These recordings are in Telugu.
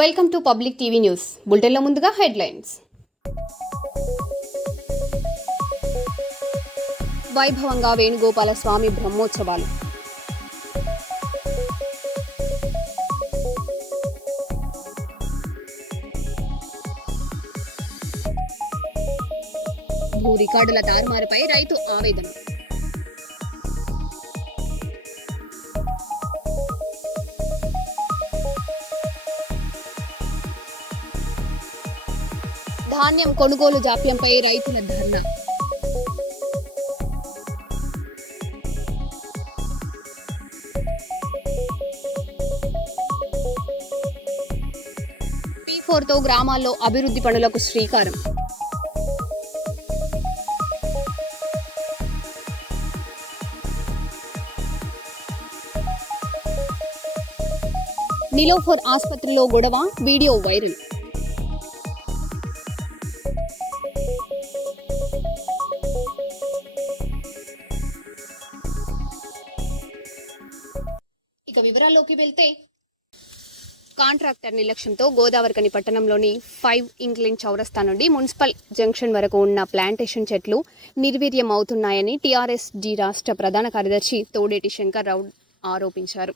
Welcome to public TV news. బులెటిన్లో ముందుగా హెడ్లైన్స్. వైభవంగా వేణుగోపాల స్వామి బ్రహ్మోత్సవాలు. భూ రికార్డుల తారుమారుపై రైతు ఆవేదన. ధాన్యం కొనుగోలు జాప్యంపై రైతుల ధర్నా. P4తో గ్రామాల్లో అభివృద్ధి పనులకు శ్రీకారం. నిలోఫర్ ఆసుపత్రిలో గొడవ, వీడియో వైరల్. ఇక వివరాల్లోకి వెళ్తే, కాంట్రాక్టర్ నిర్లక్ష్యంతో గోదావరికని పట్టణంలోని 5 ఇంక్లైన్ చౌరస్తా నుండి మున్సిపల్ జంక్షన్ వరకు ఉన్న ప్లాంటేషన్ చెట్లు నిర్వీర్యం అవుతున్నాయని టీఆర్ఎస్ రాష్ట్ర ప్రధాన కార్యదర్శి తోడేటి శంకర్రావు ఆరోపించారు.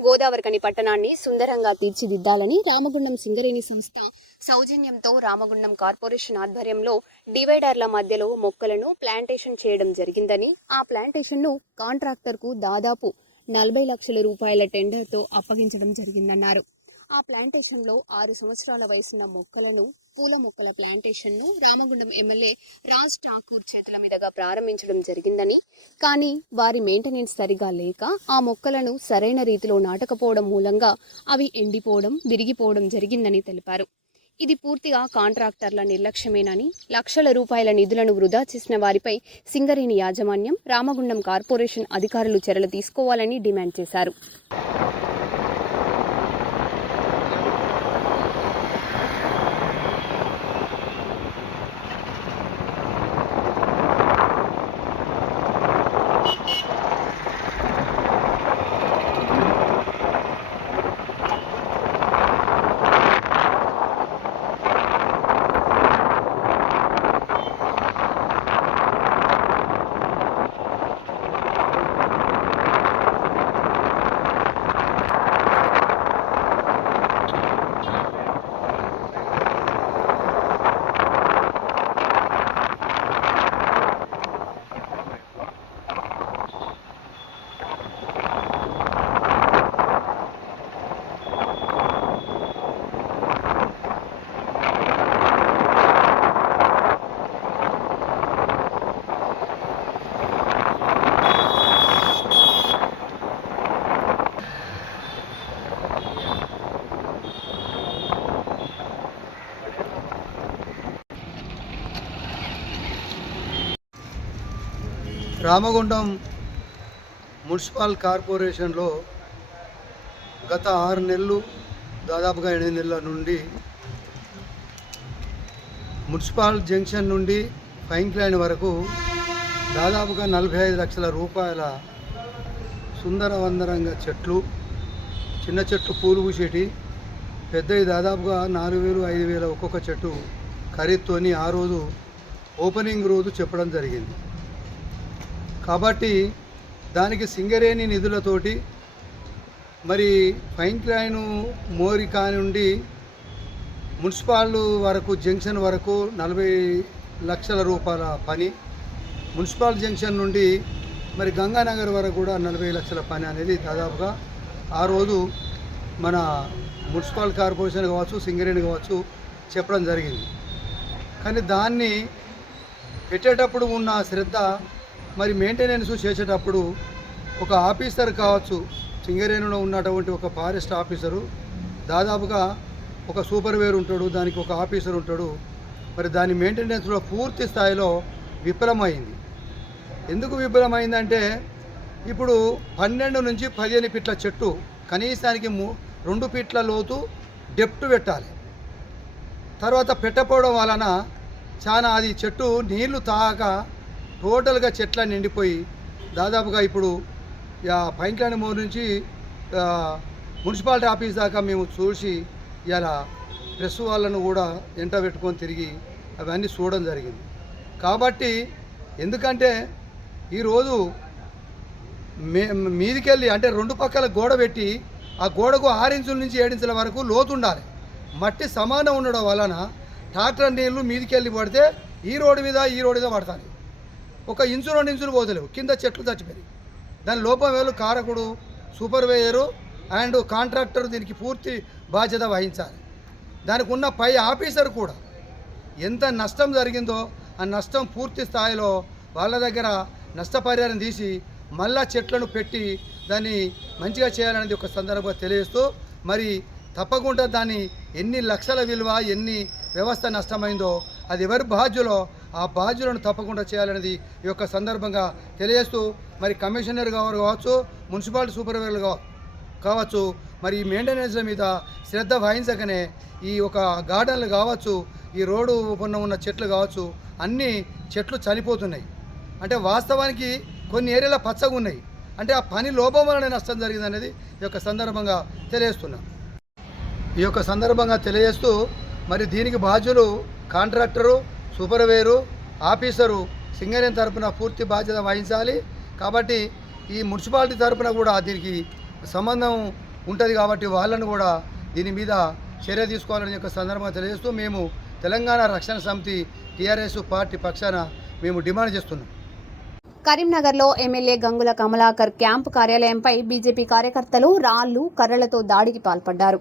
గోదావరికని పట్టణాన్ని సుందరంగా తీర్చిదిద్దాలని రామగుండం సింగరేణి సంస్థ సౌజన్యంతో రామగుండం కార్పొరేషన్ ఆధ్వర్యంలో డివైడర్ల మధ్యలో మొక్కలను ప్లాంటేషన్ చేయడం జరిగిందని, ఆ ప్లాంటేషన్ను కాంట్రాక్టర్కు దాదాపు 40 లక్షల రూపాయల టెండర్తో అప్పగించడం జరిగిందన్నారు. ఆ ప్లాంటేషన్లో 6 సంవత్సరాల వయసున్న మొక్కలను, పూల మొక్కల ప్లాంటేషన్ను రామగుండం ఎమ్మెల్యే రాజ్ ఠాకూర్ చేతుల మీదుగా ప్రారంభించడం జరిగిందని, కానీ వారి మెయింటెనెన్స్ సరిగా లేక ఆ మొక్కలను సరైన రీతిలో నాటకపోవడం మూలంగా అవి ఎండిపోవడం, విరిగిపోవడం జరిగిందని తెలిపారు. ఇది పూర్తిగా కాంట్రాక్టర్ల నిర్లక్ష్యమేనని, లక్షల రూపాయల నిధులను వృధా చేసిన వారిపై సింగరేణి యాజమాన్యం, రామగుండం కార్పొరేషన్ అధికారులు చర్యలు తీసుకోవాలని డిమాండ్ చేశారు. రామగుండం మున్సిపల్ కార్పొరేషన్లో గత 6 నెలలు, దాదాపుగా 8 నెలల నుండి మున్సిపల్ జంక్షన్ నుండి ఫైన్ లైన్ వరకు దాదాపుగా 45 లక్షల రూపాయల సుందరవందరంగా చెట్లు, చిన్న చెట్లు పూలు పూసేటి, పెద్దవి దాదాపుగా 4,000, 5,000 ఒక్కొక్క చెట్టు ఖరీదుతోని ఆ రోజు ఓపెనింగ్ రోజు చెప్పడం జరిగింది. కాబట్టి దానికి సింగరేణి నిధులతోటి మరి ఫైన్ లైను మోరికా నుండి మున్సిపల్ వరకు జంక్షన్ వరకు 40 లక్షల రూపాయల పని, మున్సిపల్ జంక్షన్ నుండి మరి గంగానగర్ వరకు కూడా 40 లక్షల పని అనేది దాదాపుగా ఆ రోజు మన మున్సిపల్ కార్పొరేషన్ కావచ్చు, సింగరేణి కావచ్చు చెప్పడం జరిగింది. కానీ దాన్ని పెట్టేటప్పుడు ఉన్న శ్రద్ధ, మరి మెయింటెనెన్స్ చేసేటప్పుడు ఒక ఆఫీసర్ కావచ్చు, సింగరేణిలో ఉన్నటువంటి ఒక ఫారెస్ట్ ఆఫీసరు, దాదాపుగా ఒక సూపర్వైజర్ ఉంటాడు, దానికి ఒక ఆఫీసర్ ఉంటాడు. మరి దాని మెయింటెనెన్స్లో పూర్తి స్థాయిలో విఫలమైంది. ఎందుకు విఫలమైందంటే, ఇప్పుడు 12 నుంచి 15 ఫీట్ల చెట్టు కనీసానికి 2 ఫీట్ల లోతు డెప్త్ పెట్టాలి. తర్వాత పెట్టకపోవడం వలన చాలా అది చెట్టు నీళ్లు తాగక టోటల్గా చెట్ల నిండిపోయి దాదాపుగా ఇప్పుడు పైన్లాండ్ మోర్ నుంచి మున్సిపాలిటీ ఆఫీస్ దాకా మేము చూసి ఇలా ప్రెస్ వాళ్ళను కూడా ఎంట పెట్టుకొని తిరిగి అవన్నీ చూడడం జరిగింది. కాబట్టి ఎందుకంటే ఈరోజు మీదికెళ్ళి అంటే 2 పక్కల గోడ పెట్టి ఆ గోడకు 6 ఇంచుల నుంచి 7 ఇంచుల వరకు లోతు ఉండాలి. మట్టి సమానం ఉండడం వలన ట్రాక్టర్ నీళ్లు మీదికెళ్ళి పడితే ఈ రోడ్డు మీద పడతాయి. 1 ఇంచు 2 ఇంచులు పోతలేవు, కింద చెట్లు చచ్చిపోయి. దాని లోపం వేలు కారకుడు, సూపర్వైజరు అండ్ కాంట్రాక్టర్ దీనికి పూర్తి బాధ్యత వహించాలి. దానికి ఉన్న పై ఆఫీసర్ కూడా ఎంత నష్టం జరిగిందో ఆ నష్టం పూర్తి స్థాయిలో వాళ్ళ దగ్గర నష్టపరిహారం తీసి మళ్ళా చెట్లను పెట్టి దాన్ని మంచిగా చేయాలనేది ఒక సందర్భంగా తెలియజేస్తూ, మరి తప్పకుండా దాన్ని ఎన్ని లక్షల విలువ ఎన్ని వ్యవస్థ నష్టమైందో అది ఎవరి బాధ్యులో ఆ బాధ్యులను తప్పకుండా చేయాలనేది ఈ యొక్క సందర్భంగా తెలియజేస్తూ, మరి కమిషనర్ గారు కావచ్చు, మున్సిపాలిటీ సూపర్వైజర్లు కావచ్చు, మరి ఈ మెయింటెనెన్స్ మీద శ్రద్ధ వహించకనే ఈ ఒక గార్డెన్లు కావచ్చు, ఈ రోడ్డు ఉన్న చెట్లు కావచ్చు, అన్ని చెట్లు చనిపోతున్నాయి. అంటే వాస్తవానికి కొన్ని ఏరియాలో పచ్చగా ఉన్నాయి, అంటే ఆ పని లోపం వలన నష్టం జరిగింది అనేది ఈ యొక్క సందర్భంగా తెలియజేస్తున్నాం. ఈ యొక్క సందర్భంగా తెలియజేస్తూ, మరి దీనికి బాధ్యులు కాంట్రాక్టరు, సూపర్వైజరు, ఆఫీసరు సింగరేణి తరపున పూర్తి బాధ్యత వహించాలి. కాబట్టి ఈ మున్సిపాలిటీ తరపున కూడా దీనికి సంబంధం ఉంటుంది కాబట్టి వాళ్ళను కూడా దీని మీద చర్య తీసుకోవాలని యొక్క సందర్భంగా తెలియజేస్తూ, మేము తెలంగాణ రక్షణ సమితి టీఆర్ఎస్ పార్టీ పక్షాన మేము డిమాండ్ చేస్తున్నాం. కరీంనగర్లో ఎమ్మెల్యే గంగుల కమలాకర్ క్యాంపు కార్యాలయంపై బీజేపీ కార్యకర్తలు రాళ్లు, కర్రలతో దాడికి పాల్పడ్డారు.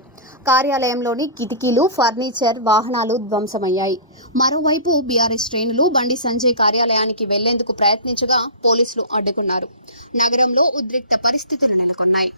కార్యాలయంలోని కిటికీలు, ఫర్నిచర్, వాహనాలు ధ్వంసమయ్యాయి. మరోవైపు బీఆర్ఎస్ శ్రేణులు బండి సంజయ్ కార్యాలయానికి వెళ్లేందుకు ప్రయత్నించగా పోలీసులు అడ్డుకున్నారు. నగరంలో ఉద్రిక్త పరిస్థితులు నెలకొన్నాయి.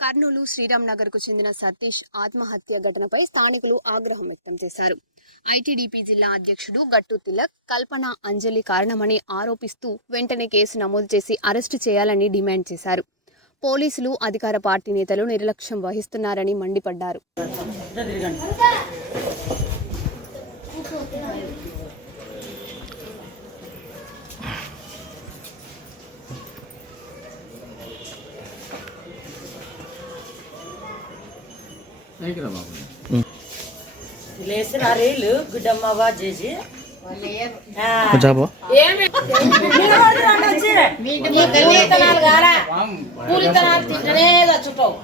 కర్నూలు శ్రీరామ్ నగర్ కు చెందిన సతీష్ ఆత్మహత్య ఘటనపై స్థానికులు ఆగ్రహం వ్యక్తం చేశారు. ఐటీడీపీ జిల్లా అధ్యక్షుడు గట్టు తిలక్, కల్పన అంజలి కారణమని ఆరోపిస్తూ వెంటనే కేసు నమోదు చేసి అరెస్టు చేయాలని డిమాండ్ చేశారు. పోలీసులు, అధికార పార్టీ నేతలు నిర్లక్ష్యం వహిస్తున్నారని మండిపడ్డారు. లేసిన రీలు గుడ్డమ్మ బాగా చేసి పూరితనాలు తింటనే చచ్చిపోవు.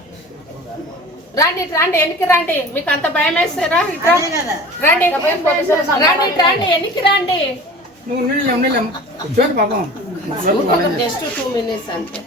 రండి రండి ఎన్నికి రండి, మీకు అంత భయం వేస్తారా? రండి రండి రండి ఎన్నికి రండి. జస్ట్ 2 minutes అంతే.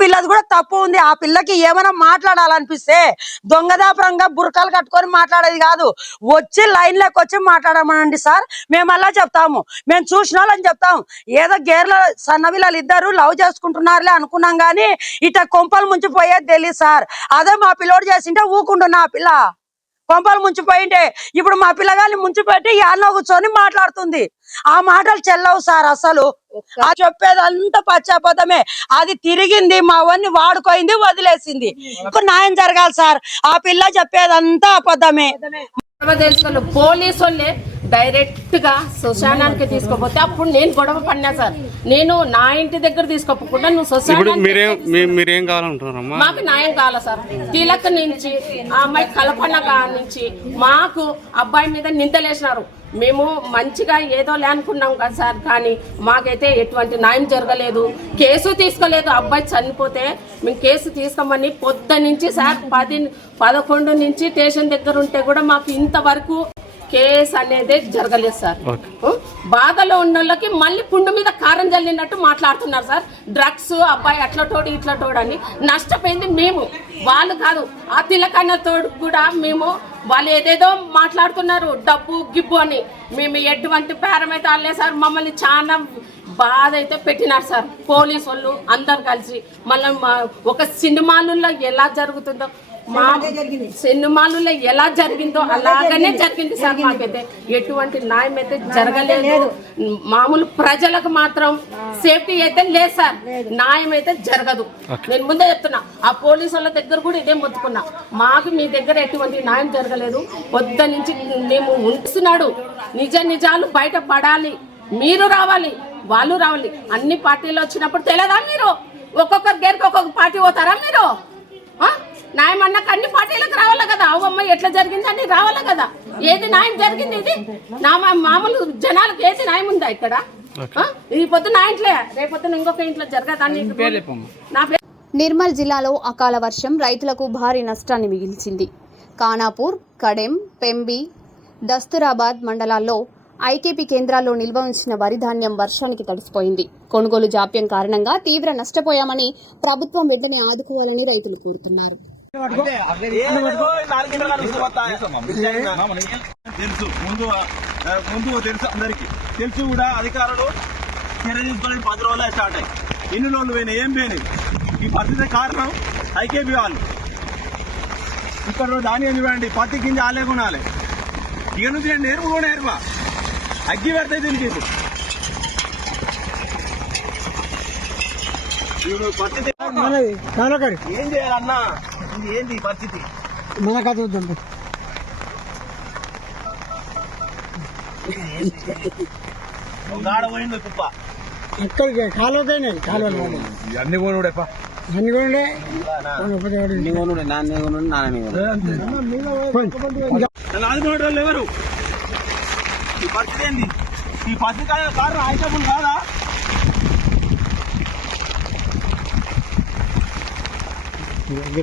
పిల్లది కూడా తప్పు ఉంది. ఆ పిల్లకి ఏమైనా మాట్లాడాలనిపిస్తే దొంగదాపరంగా బురకాలు కట్టుకొని మాట్లాడేది కాదు, వచ్చి లైన్ లోకి వచ్చి మాట్లాడమనండి సార్. మేము అలా చెప్తాము, మేము చూసిన వాళ్ళని చెప్తాం. ఏదో గేర్ల సన్నవిల్లలు ఇద్దరు లవ్ చేసుకుంటున్నారులే అనుకున్నాం గానీ ఇట కొంపలు ముంచిపోయేది తెలియదు సార్. అదే మా పిల్లోడు చేసింటే ఊకుంటున్నా. ఆ పిల్ల కొంపలు ముంచిపోయింటే ఇప్పుడు మా పిల్లగాన్ని ముంచిపెట్టి యాన్నో కూర్చొని మాట్లాడుతుంది. ఆ మాటలు చెల్లవు సార్. అసలు ఆ చెప్పేదంతా పచ్చాబద్ధమే. అది తిరిగింది, మా వాడిని వాడుకోయింది, వదిలేసింది. న్యాయం జరగాలి సార్. ఆ పిల్ల చెప్పేదంతా అబద్ధమే. తెలుసుకోలేదు పోలీసు వాళ్ళే డైరెక్ట్ గా శ్మశానానికి తీసుకోపోతే అప్పుడు నేను గొడవ పడినా సార్. నేను నా ఇంటి దగ్గర తీసుకోకుండా నువ్వు శ్మశానానికి మీరేం కావాలంటున్నారమ్మా? మాకు న్యాయం కావాలా సార్. కీలక నుంచి ఆ అమ్మాయి కల్పన నుంచి మాకు అబ్బాయి మీద నిందలేసినారు. మేము మంచిగా ఏదో అనుకున్నాం కదా సార్, కానీ మాకైతే ఎటువంటి న్యాయం జరగలేదు. కేసు తీసుకోలేదు. అబ్బాయి చనిపోతే మేము కేసు తీసుకోమని పొద్దు నుంచి సార్ 10-11 నుంచి స్టేషన్ దగ్గర ఉంటే కూడా మాకు ఇంతవరకు కేసు అనేది జరగలేదు సార్. బాధలో ఉన్న వాళ్ళకి మళ్ళీ పుండు మీద కారం జల్లినట్టు మాట్లాడుతున్నారు సార్. డ్రగ్స్ అబ్బాయి అట్లా తోడు ఇట్లా తోడు అని. నష్టపోయింది మేము, వాళ్ళు కాదు. ఆ తిలకన్న తోడు కూడా మేము, వాళ్ళు ఏదేదో మాట్లాడుతున్నారు డబ్బు గిబ్బు అని. మేము ఎటువంటి పేరమైతే వాళ్ళే సార్. మమ్మల్ని చాలా బాధ అయితే పెట్టినారు సార్ పోలీసు వాళ్ళు అందరు కలిసి. మళ్ళీ ఒక సినిమాలలో ఎలా జరుగుతుందో, మా సినిమాలలో ఎలా జరిగిందో అలాగనే జరిగింది సార్. మాకైతే ఎటువంటి న్యాయం అయితే జరగలేదు. మామూలు ప్రజలకు మాత్రం సేఫ్టీ అయితే లేదు సార్. న్యాయం అయితే జరగదు. నేను ముందే చెప్తున్నా, ఆ పోలీసు వాళ్ళ దగ్గర కూడా ఇదే మొత్తుకున్నా. మాకు మీ దగ్గర ఎటువంటి న్యాయం జరగలేదు. పొద్దు నుంచి మేము ఉంటున్నాడు. నిజాలు బయట పడాలి. మీరు రావాలి, వాళ్ళు రావాలి. అన్ని పార్టీలు వచ్చినప్పుడు తెలియదా మీరు? ఒక్కొక్కరి గేరికి ఒక్కొక్క పార్టీ పోతారా మీరు? న్యాయం అన్నాక అన్ని పార్టీలకు రావాలి కదా. అవమ్మ ఎట్లా జరిగింది అని రావాలి కదా. ఏది న్యాయం జరిగింది? ఇది నా మామూలు జనాలకు ఏది న్యాయం ఉందా ఇక్కడ? ఈ పొద్దున నా ఇంట్లో, రేపొద్దున ఇంకొక ఇంట్లో జరగదాన్ని. నిర్మల్ జిల్లాలో అకాల వర్షం రైతులకు భారీ నష్టాన్ని మిగిల్చింది. ఖానాపూర్, కడెం, పెంబి, దస్తూరాబాద్ మండలాల్లో ఐకేపీ కేంద్రాల్లో నిల్వ ఉంచిన వరి ధాన్యం వర్షానికి తడిసిపోయింది. కొనుగోలు జాప్యం కారణంగా తీవ్ర నష్టపోయామని ప్రభుత్వం వెంటనే ఆదుకోవాలని రైతులు కోరుతున్నారు. తెలుసు అందరికి తెలుసు కూడా. అధికారులు చర్య తీసుకొని 10 రోజులే స్టార్ట్ అయ్యి ఎన్ని రోజులు పోయినాయి, ఏం పోయినాయి? ఈ పరిస్థితి కారణం ఐకేపీ వాళ్ళు. ఇక్కడ ధాన్యం ఇవ్వండి, పత్తి గింజ ఆలే కొనాలి. ఇక నుంచి నేర్పా అగ్గి పెడతాయి దీనికి. ఇప్పుడు పరిస్థితి ఏం చేయాలన్నా? ఏంది పరిస్థితి? మన కథ గాడ పోయింది కుప్ప. ఎక్కడికి కాలువకైనా కాలువ అన్ని కొనుడేపా, అన్ని కొనుడే, ఆదుకునే ఎవరు? ఈ పరిస్థితి ఏంది? ఈ పరిస్థితి కారణం ఐకేపీ కాదా?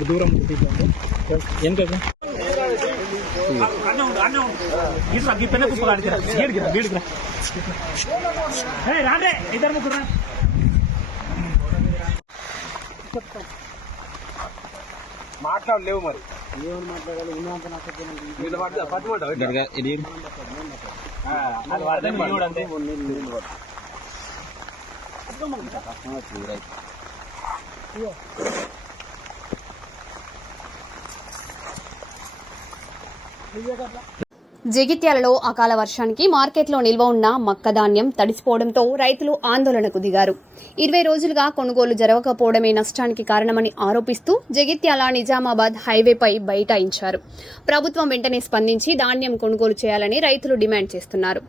దూరం ఇద్దరు ముగ్గురు మాట్లాడలేవు. మరి ఏమని మాట్లాడాలి? జగిత్యాలలో అకాల వర్షానికి మార్కెట్లో నిల్వ ఉన్న మక్కధాన్యం తడిసిపోవడంతో రైతులు ఆందోళనకు దిగారు. 20 రోజులుగా కొనుగోలు జరగకపోవడమే నష్టానికి కారణమని ఆరోపిస్తూ జగిత్యాల నిజామాబాద్ హైవేపై బైఠాయించారు. ప్రభుత్వం వెంటనే స్పందించి ధాన్యం కొనుగోలు చేయాలని రైతులు డిమాండ్ చేస్తున్నారు.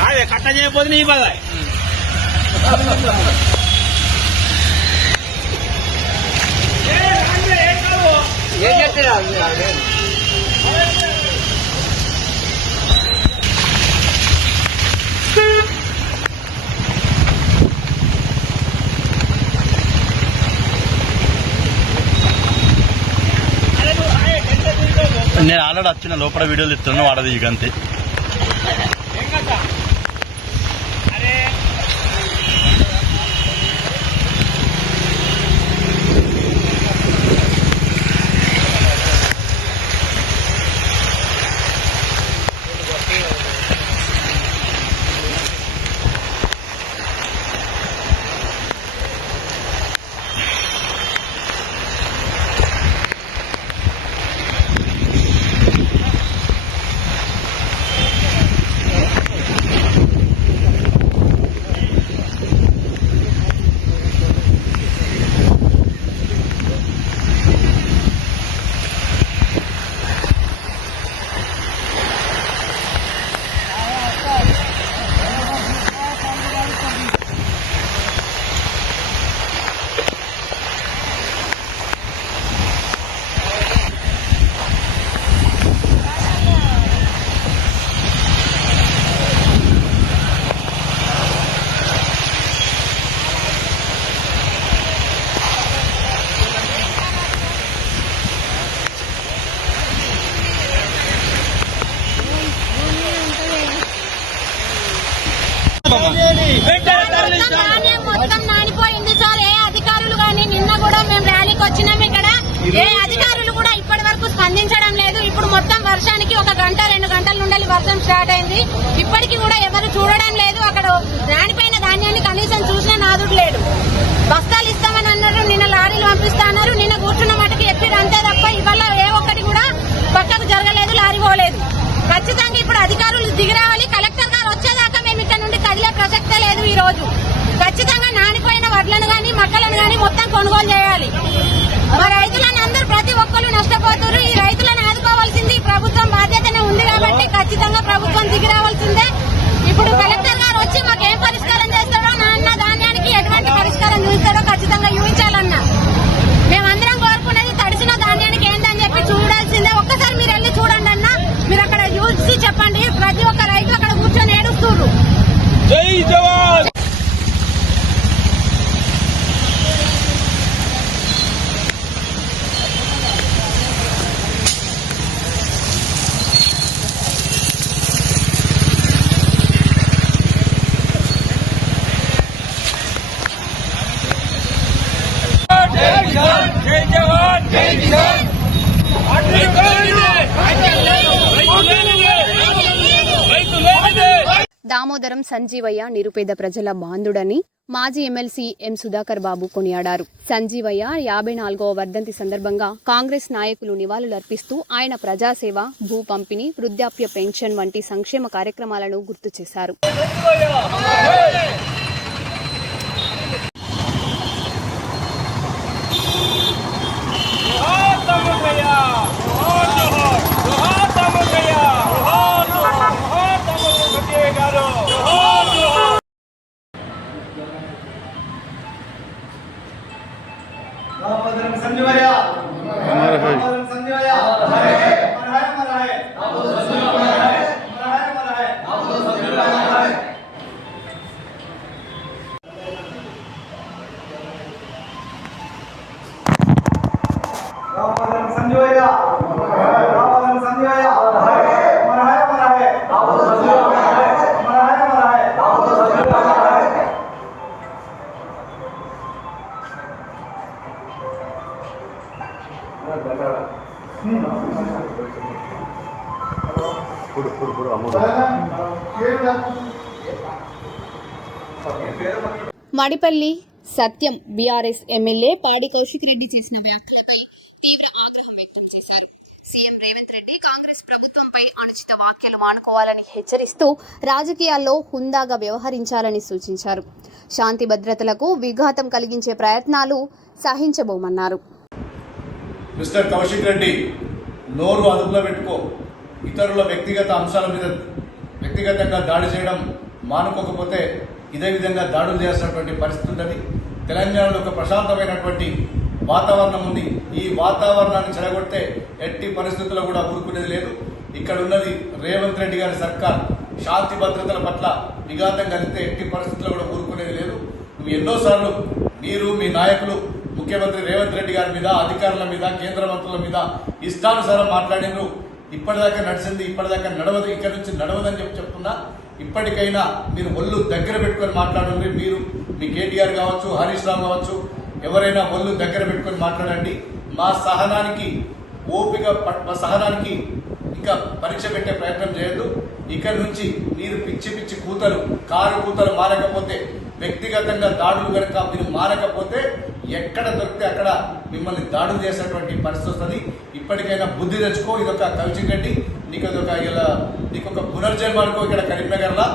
కాదే కట్ట చేయకపోతే నీ బాధ. ఏం చెప్తారా నేను ఆల్రెడీ వచ్చిన లోపల వీడియోలు ఇస్తున్నాను వాడది ఇకంతే. మొత్తం నానిపోయింది సార్. ఏ అధికారులు కానీ నిన్న కూడా మేము ర్యాలీకి వచ్చినాం. ఇక్కడ ఏ అధికారులు కూడా ఇప్పటి వరకు స్పందించడం లేదు. ఇప్పుడు మొత్తం వర్షానికి 1 గంట 2 గంటల నుండి వర్షం స్టార్ట్ అయింది. ఇప్పటికీ కూడా ఎవరు చూడడం లేదు. అక్కడ నానిపోయిన ధాన్యాన్ని కనీసం చూసిన నాదుడు లేడు. బస్తాలు ఇస్తామని అన్నారు, నిన్న లారీలు పంపిస్తా అన్నారు. నిన్న కూర్చున్న మటుకు చెప్పారు అంతే తప్ప ఇవాళ ఏ ఒక్కటి కూడా పక్కకు జరగలేదు, లారీ పోలేదు. ఖచ్చితంగా ఇప్పుడు అధికారులు దిగిరావాలి. కలెక్టర్ గారు వచ్చేదాకా మేము ఇక్కడ నుండి కదిలే ప్రసక్తే లేదు. ఈ రోజు ఖచ్చితంగా నానిపోయిన వడ్లను గాని మక్కలను గాని మొత్తం కొనుగోలు చేయాలి. మా రైతులను అందరూ ప్రతి ఒక్కరు నష్టపోతున్నారు. ఈ రైతులను ఆదుకోవాల్సింది ప్రభుత్వం బాధ్యతనే ఉంది కాబట్టి ఖచ్చితంగా ప్రభుత్వం దిగి రావాల్సిందే. ఇప్పుడు కలెక్టర్ గారు వచ్చి మాకు ఏం పరిష్కారం చేస్తాడో, నాన్న ధాన్యానికి ఎటువంటి పరిష్కారం చూస్తాడో ఖచ్చితంగా చూపించాలన్నా. మేమందరం కోరుకునేది తడిసిన ధాన్యానికి ఏంటని చెప్పి చూడాల్సిందే. ఒక్కసారి మీరు వెళ్ళి చూడండి అన్న, మీరు అక్కడ చూసి చెప్పండి. ప్రతి ఒక్క రైతు అక్కడ కూర్చొని ఏడుస్తున్నారు. జై జవాన్. దామోదరం సంజీవయ్య నిరుపేద ప్రజల బాంధుడని మాజీ ఎమ్మెల్సీ ఎం సుధాకర్ బాబు కొనియాడారు. సంజీవయ్య 54వ వర్ధంతి సందర్భంగా కాంగ్రెస్ నాయకులు నివాళులర్పిస్తూ ఆయన ప్రజాసేవ, భూ పంపిణీ, వృద్ధాప్య పెన్షన్ వంటి సంక్షేమ కార్యక్రమాలను గుర్తు చేశారు. మడిపల్లి సత్యం బీఆర్ఎస్ ఎమ్మెల్యే పాడి కౌశిక్ రెడ్డి చేసిన వ్యాఖ్యలపై తీవ్ర ఆగ్రహం వ్యక్తం చేశారు. సీఎం రేవంత్ రెడ్డి కాంగ్రెస్ ప్రభుత్వంపై అనుచిత వ్యాఖ్యలు మానుకోవాలని హెచ్చరిస్తూ రాజకీయాల్లో హుందాగా వ్యవహరించాలని సూచించారు. శాంతి భద్రతలకు విఘాతం కలిగించే ప్రయత్నాలు సహించబోమన్నారు. మిస్టర్ కౌశిక్ రెడ్డి, నోరు అదుపులో పెట్టుకో. ఇతరుల వ్యక్తిగత అంశాల మీద వ్యక్తిగతంగా దాడి చేయడం మానుకోకపోతే ఇదే విధంగా దాడులు చేయాల్సినటువంటి పరిస్థితి ఉంటుంది. తెలంగాణలో ఒక ప్రశాంతమైనటువంటి వాతావరణం ఉంది. ఈ వాతావరణాన్ని చెడగొడితే ఎట్టి పరిస్థితుల్లో కూడా ఊరుకునేది లేదు. ఇక్కడ ఉన్నది రేవంత్ రెడ్డి గారి సర్కార్. శాంతి భద్రతల పట్ల విఘాతం కలిగితే ఎట్టి పరిస్థితుల్లో కూడా ఊరుకునేది లేదు. నువ్వు ఎన్నోసార్లు మీరు మీ నాయకులు ముఖ్యమంత్రి రేవంత్ రెడ్డి గారి మీద, అధికారుల మీద, కేంద్ర మంత్రుల మీద ఇష్టానుసారం మాట్లాడినరు. ఇప్పటిదాకా నడిచింది, ఇప్పటిదాకా నడవదు, ఇక్కడి నుంచి నడవదని చెప్తున్నా. ఇప్పటికైనా మీరు ఒళ్ళు దగ్గర పెట్టుకొని మాట్లాడండి. మీరు మీ కేటీఆర్ కావచ్చు, హరీష్ రావు కావచ్చు, ఎవరైనా ఒళ్ళు దగ్గర పెట్టుకొని మాట్లాడండి. మా సహనానికి ఇంకా పరీక్ష పెట్టే ప్రయత్నం చేయొద్దు. ఇక్కడి నుంచి మీరు పిచ్చి పిచ్చి కూతలు, కారు కూతలు మారకపోతే, వ్యక్తిగతంగా దాడులు కనుక మీరు మారకపోతే ఎక్కడ దొరికితే అక్కడ మిమ్మల్ని దాడులు చేసేటువంటి పరిస్థితి వస్తుంది. ఇప్పటికైనా బుద్ధి తెచ్చుకో. ఇదొక కౌశిక్ రెడ్డి, నీకొక పునర్జన్మ అనుకో. ఇక్కడ కరీంనగర్లా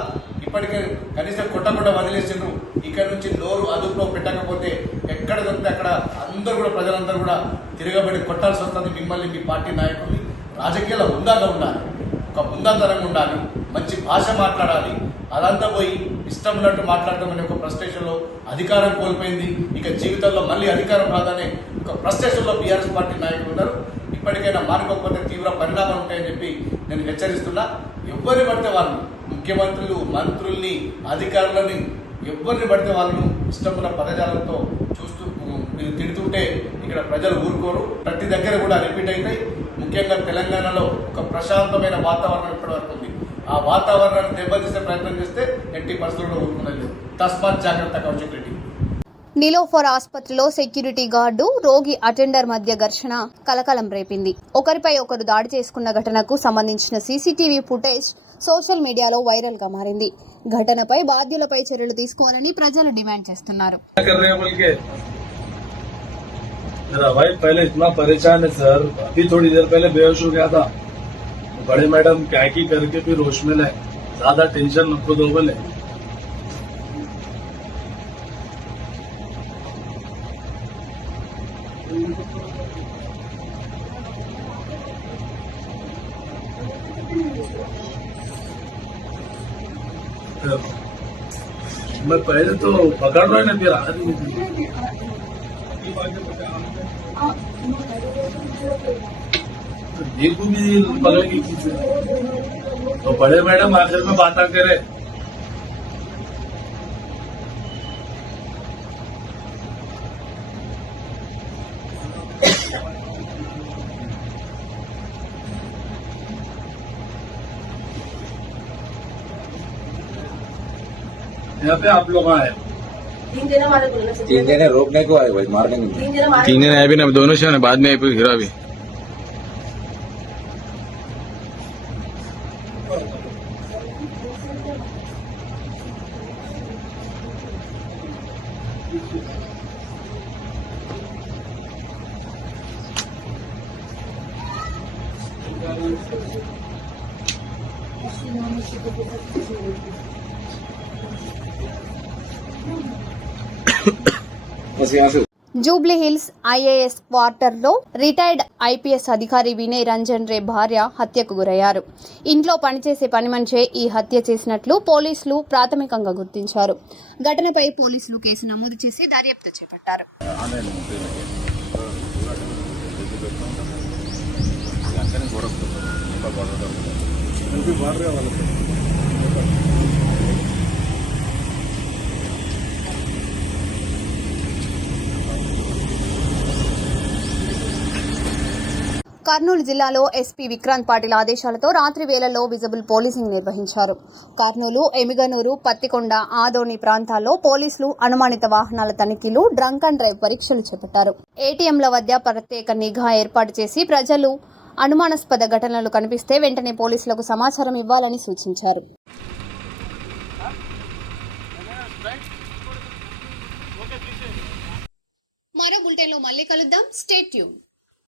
ఇప్పటికే కనీసం కొట్టకుండా వదిలేసిండ్రు. ఇక్కడ నుంచి నోరు అదుపులో పెట్టకపోతే ఎక్కడ దొరికితే అక్కడ అందరూ కూడా, ప్రజలందరూ కూడా తిరగబడి కొట్టాల్సి వస్తుంది మిమ్మల్ని, మీ పార్టీ నాయకుల్ని. రాజకీయాల్లో హుందాగా ఉండాలి, ఒక హుందాతరంగా ఉండాలి, మంచి భాష మాట్లాడాలి. అదంతా పోయి ఇష్టం ఉన్నట్టు మాట్లాడటం అనే ఒక ఫ్రస్ట్రేషన్లో అధికారం కోల్పోయింది. ఇక జీవితంలో మళ్ళీ అధికారం రాదనే ఒక ఫ్రస్ట్రేషన్లో బీఆర్ఎస్ పార్టీ నాయకులు ఉన్నారు. ఇప్పటికైనా మానుకోకపోతే తీవ్ర పరిణామాలు ఉంటాయని చెప్పి నేను హెచ్చరిస్తున్నా. ఎవరిని పడితే వాళ్ళు, ముఖ్యమంత్రులు, మంత్రుల్ని, అధికారులని, ఎవరిని పడితే వాళ్ళను ఇష్టమున్న పదజాలంతో చూస్తూ మీరు తిడుతుంటే ఇక్కడ ప్రజలు ఊరుకోరు. ప్రతి దగ్గర కూడా రిపీట్ అవుతాయి. ముఖ్యంగా తెలంగాణలో ఒక ప్రశాంతమైన వాతావరణం ఇప్పటి వరకు ఉంది. ఆ వాతావరణాన్ని దెబ్బతీసే ప్రయత్నం చేస్తే ఎట్టి పరిస్థితుల్లో ఊరుకునేది. తస్మాత్ జాగ్రత్త కౌశిక్ రెడ్డి. నిలోఫర్ ఆసుపత్రిలో సెక్యూరిటీ గార్డు, రోగి అటెండర్ మధ్య ఘర్షణ కలకలం రేపింది. ఒకరిపై ఒకరు దాడి చేసుకున్న ఘటనకు సంబంధించిన సీసీటీవీ ఫుటేజ్ సోషల్ మీడియాలో వైరల్ గా మారింది. ఘటనపై బాధ్యులపై చర్యలు తీసుకోవాలని ప్రజలు డిమాండ్ చేస్తున్నారు. मेरा भाई पहले इतना परेशान है सर, अभी थोड़ी देर पहले बेहोश हो गया था. बड़े मैडम क्या की करके फिर होश में लाए. ज्यादा टेंशन नको दो बोले. मैं पहले तो पकड़ रहा है ना, फिर आ रही देखो भी पकड़ की चीज तो बड़े मैडम आखिर में बात करे. यहाँ पे आप लोग आए 3 जने रोकने को आए भाई, मारने को 3 जने आए भी ना, दोनों से बाद में फिर गिरा भी. జూబ్లీ హిల్స్ ఐఏఎస్ క్వార్టర్లో రిటైర్డ్ ఐపీఎస్ అధికారి వినయ్ రంజన్ రే భార్య హత్యకు గురయ్యారు. ఇంట్లో పనిచేసే పని మనిషే ఈ హత్య చేసినట్లు పోలీసులు ప్రాథమికంగా గుర్తించారు. ఘటనపై పోలీసులు కేసు నమోదు చేసి దర్యాప్తు చేపట్టారు. కర్నూలు జిల్లాలో ఎస్పీ విక్రాంత్ పాటిల్ ఆదేశాలతో రాత్రి వేళల్లో విజిబుల్ పోలీసింగ్ నిర్వహించారు. కర్నూలు, ఎమిగనూరు, పత్తికొండ, ఆదోని ప్రాంతాల్లో పోలీసులు అనుమానిత వాహనాల తనిఖీలు, డ్రంక్ అండ్ డ్రైవ్ పరీక్షలు చేపట్టారు. ఏటీఎంల వద్ద ప్రత్యేక నిఘా ఏర్పాటు చేసి ప్రజలు అనుమానాస్పద ఘటనలు కనిపిస్తే వెంటనే పోలీసులకు సమాచారం ఇవ్వాలని సూచించారు. బులెటిన్లో మళ్ళీ కలుద్దాం. Stay tune.